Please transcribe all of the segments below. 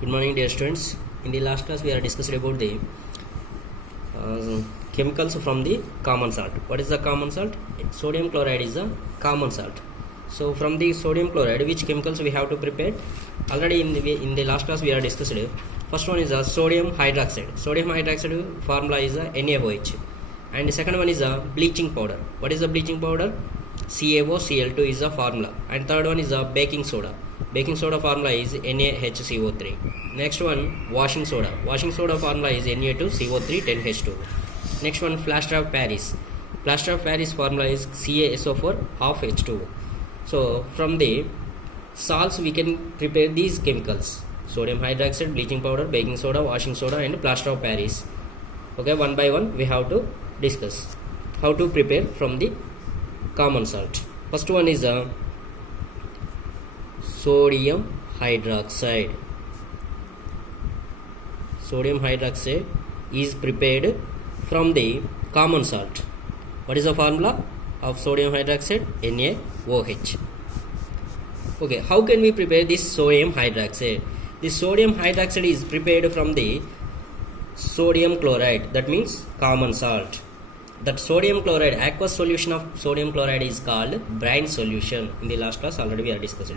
Good morning, dear students. In the last class, we are discussing about the chemicals from the common salt. What is the common salt? Sodium chloride is the common salt. So, from the sodium chloride, which chemicals we have to prepare? Already in the last class, we are discussed. First one is the sodium hydroxide. Sodium hydroxide formula is the NaOH, and the second one is the bleaching powder. What is the bleaching powder? CaOCl2 is the formula, and third one is the baking soda. Baking soda formula is NaHCO3. Next one, washing soda. Washing soda formula is Na2CO3 10H2. Next one, plaster of Paris. Plaster of Paris formula is CaSO4 half H2. So from the salts we can prepare these chemicals: sodium hydroxide, bleaching powder, baking soda, washing soda, and plaster of Paris. Okay, one by one we have to discuss how to prepare from the common salt. First one is the sodium hydroxide. Sodium hydroxide is prepared from the common salt. What is the formula of sodium hydroxide? NaOH. Okay, how can we prepare this sodium hydroxide? This sodium hydroxide is prepared from the sodium chloride, that means common salt. That sodium chloride, aqueous solution of sodium chloride is called brine solution. In the last class already we are discussed.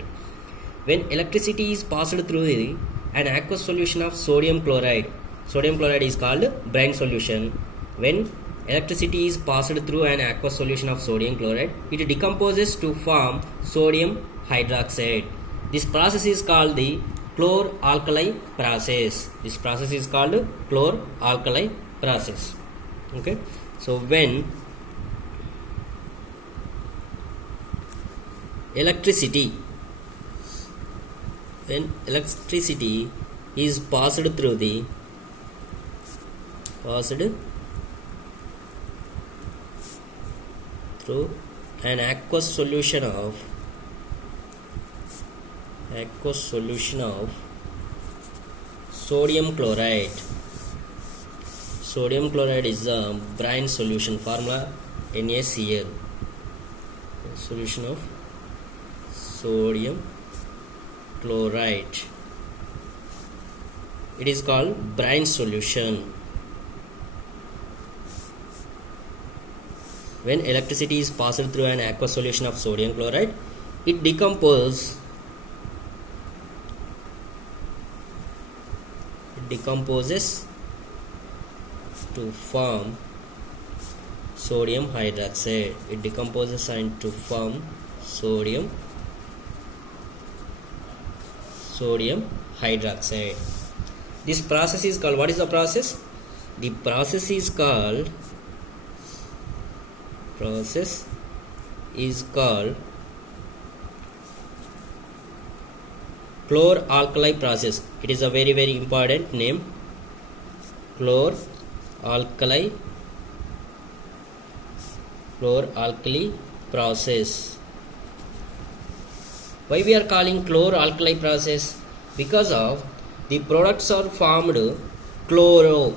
When electricity is passed through an aqueous solution of sodium chloride is called brine solution. When electricity is passed through an aqueous solution of sodium chloride, it decomposes to form sodium hydroxide. This process is called the chlor-alkali process. This process is called chlor-alkali process. Okay. So when electricity is passed through an aqueous solution of sodium chloride. Sodium chloride is the brine solution, formula NaCl. Solution of sodium chloride, it is called brine solution. When electricity is passed through an aqueous solution of sodium chloride, it decomposes to form sodium hydroxide. It decomposes and to form sodium hydroxide. This process is called, what is the process? The process is called chlor-alkali process. It is a very, very important name. Chlor-alkali process. Why we are calling chlor-alkali process? Because of the products are formed chloro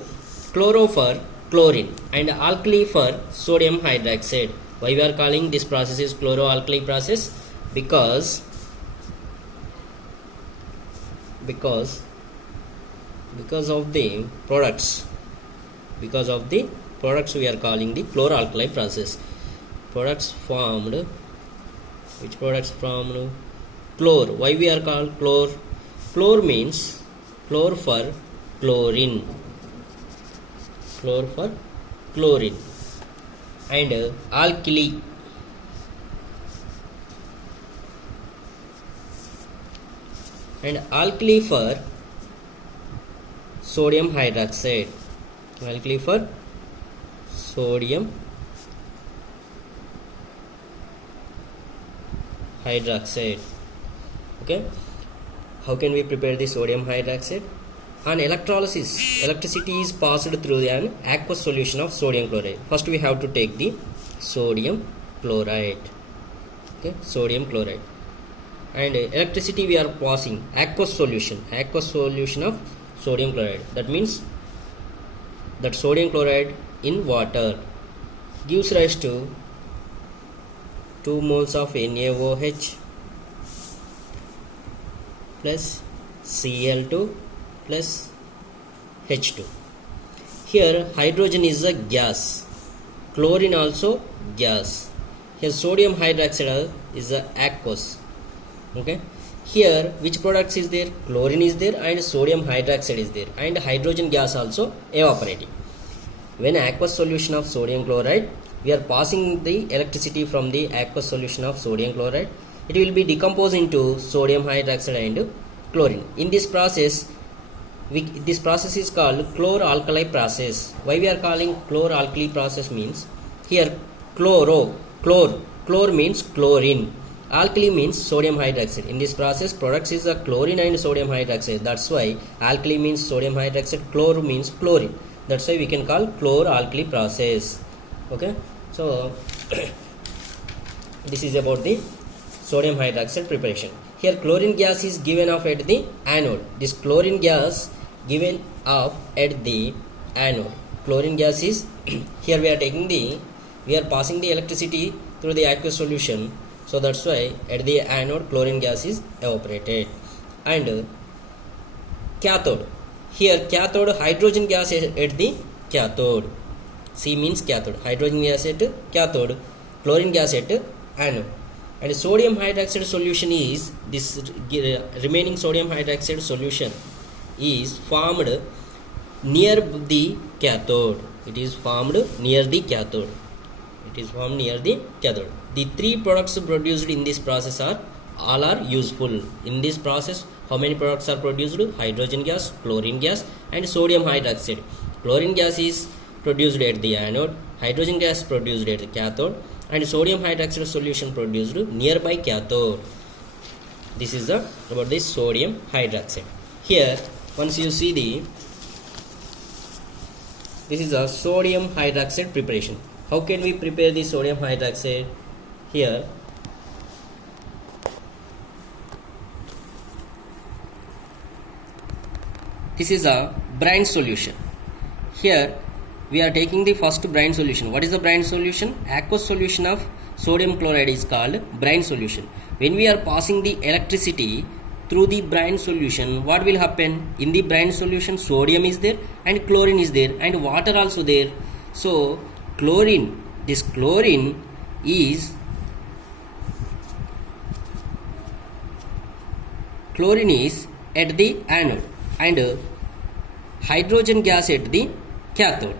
for chlorine and alkali for sodium hydroxide. Why we are calling this process is chloro-alkali process? Because of the products we are calling the chlor-alkali process. Which products formed? Chlor. Why we are called chlor? Chlor means chlor for chlorine. And alkali. And alkali for sodium hydroxide. Alkali for sodium hydroxide. Okay. How can we prepare the sodium hydroxide? On electrolysis, electricity is passed through an aqueous solution of sodium chloride. First we have to take the sodium chloride. Okay, sodium chloride. And electricity we are passing aqueous solution of sodium chloride. That means that sodium chloride in water gives rise to 2 moles of NaOH plus Cl2 plus H2. Here hydrogen is a gas, chlorine also gas. Here sodium hydroxide is a aqueous. Okay. Here which products is there? Chlorine is there and sodium hydroxide is there, and hydrogen gas also evaporating. When aqueous solution of sodium chloride, we are passing the electricity from the aqueous solution of sodium chloride. It will be decomposed into sodium hydroxide and chlorine. In this process, this process is called chlor-alkali process. Why we are calling chlor-alkali process means, here chlor means chlorine, alkali means sodium hydroxide. In this process, products is a chlorine and sodium hydroxide. That's why alkali means sodium hydroxide, chlor means chlorine. That's why we can call chlor-alkali process. Okay, so this is about the sodium hydroxide preparation. Here chlorine gas is given off at the anode. This chlorine gas given off at the anode. Chlorine gas is here we are passing the electricity through the aqueous solution. So that's why at the anode chlorine gas is evaporated. And cathode. Here cathode, hydrogen gas at the cathode. C means cathode. Hydrogen gas at cathode, chlorine gas at anode. And sodium hydroxide solution is this remaining sodium hydroxide solution is formed near the cathode. It is formed near the cathode. It is formed near the cathode. The three products produced in this process are all are useful. In this process, how many products are produced? Hydrogen gas, chlorine gas, and sodium hydroxide. Chlorine gas is produced at the anode, hydrogen gas produced at the cathode, and sodium hydroxide solution produced nearby cathode. This is about the sodium hydroxide. Here, once you see this is a sodium hydroxide preparation. How can we prepare the sodium hydroxide? Here, this is a brine solution. Here we are taking the first brine solution. What is the brine solution? Aqueous solution of sodium chloride is called brine solution. When we are passing the electricity through the brine solution, what will happen? In the brine solution, sodium is there and chlorine is there and water also there. So chlorine, this chlorine is at the anode and hydrogen gas at the cathode.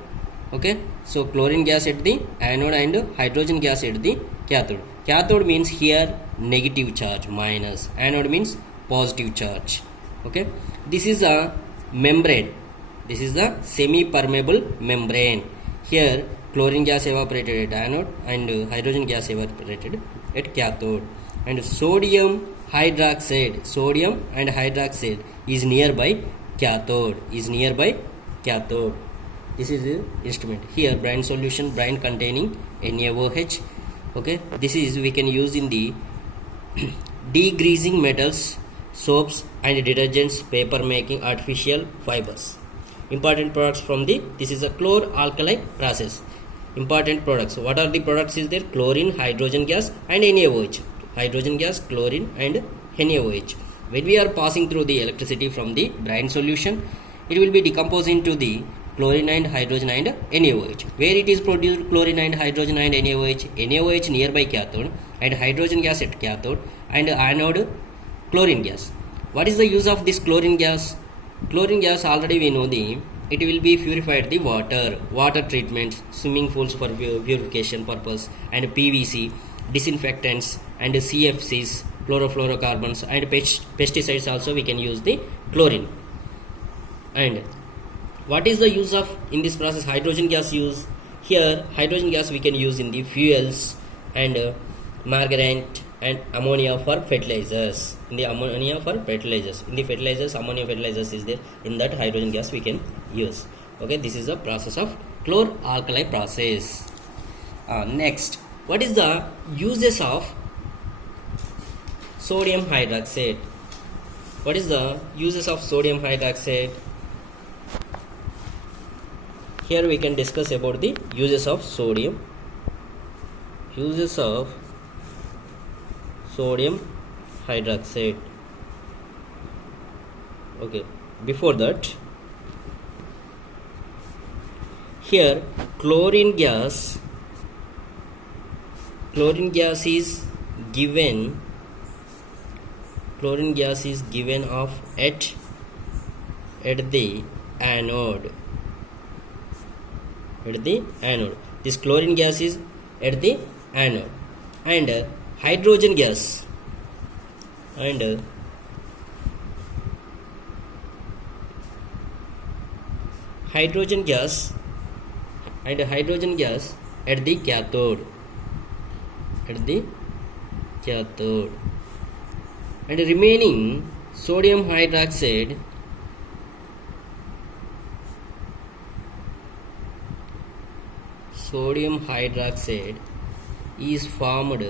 Okay, so chlorine gas at the anode and hydrogen gas at the cathode. Cathode means here negative charge, minus. Anode means positive charge. Okay, this is a membrane. This is the semi-permeable membrane. Here chlorine gas evaporated at anode and hydrogen gas evaporated at cathode. And sodium hydroxide is nearby cathode. This is the instrument. Here brine solution, brine containing NaOH. Okay, this is we can use in the degreasing metals, soaps and detergents, paper making, artificial fibers. Important products from this is a chlor-alkali process. Important products. What are the products is there? Chlorine, hydrogen gas and NaOH. Hydrogen gas, chlorine and NaOH. When we are passing through the electricity from the brine solution, it will be decomposed into the chlorine and hydrogen and NaOH. Where it is produced? Chlorine and hydrogen and NaOH. NaOH nearby cathode and hydrogen gas at cathode and anode chlorine gas. What is the use of this chlorine gas? Chlorine gas already we know it will be purified the water treatments, swimming pools for purification purpose, and PVC, disinfectants and CFCs, chlorofluorocarbons and pesticides also we can use the chlorine. And what is the use of in this process? Hydrogen gas use. Here hydrogen gas we can use in the fuels and margarine and ammonia for fertilizers. In the ammonia for fertilizers, in the fertilizers, ammonia fertilizers is there. In that hydrogen gas we can use. Okay, this is the process of chlor-alkali process. Next, what is the uses of sodium hydroxide? What is the uses of sodium hydroxide? Here we can discuss about the uses of sodium hydroxide. Okay, before that, here chlorine gas is given of at the anode. This chlorine gas is at the anode, and hydrogen gas at the cathode. And remaining sodium hydroxide is formed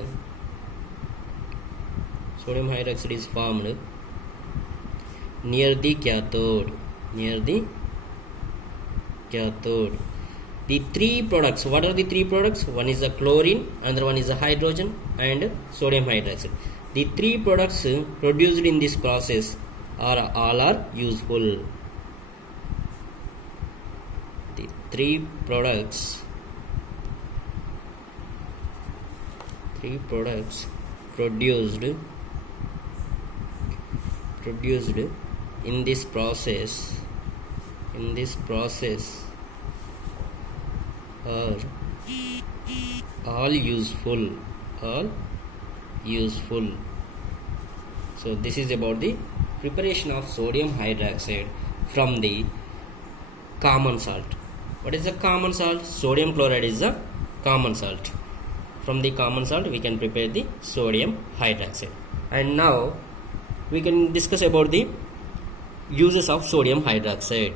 near the cathode. The three products, what are the three products? One is the chlorine, another one is the hydrogen, and sodium hydroxide. The three products produced in this process are useful. The three products produced in this process are all useful. So this is about the preparation of sodium hydroxide from the common salt. What is the common salt? Sodium chloride is the common salt. From the common salt we can prepare the sodium hydroxide. And now we can discuss about the uses of sodium hydroxide.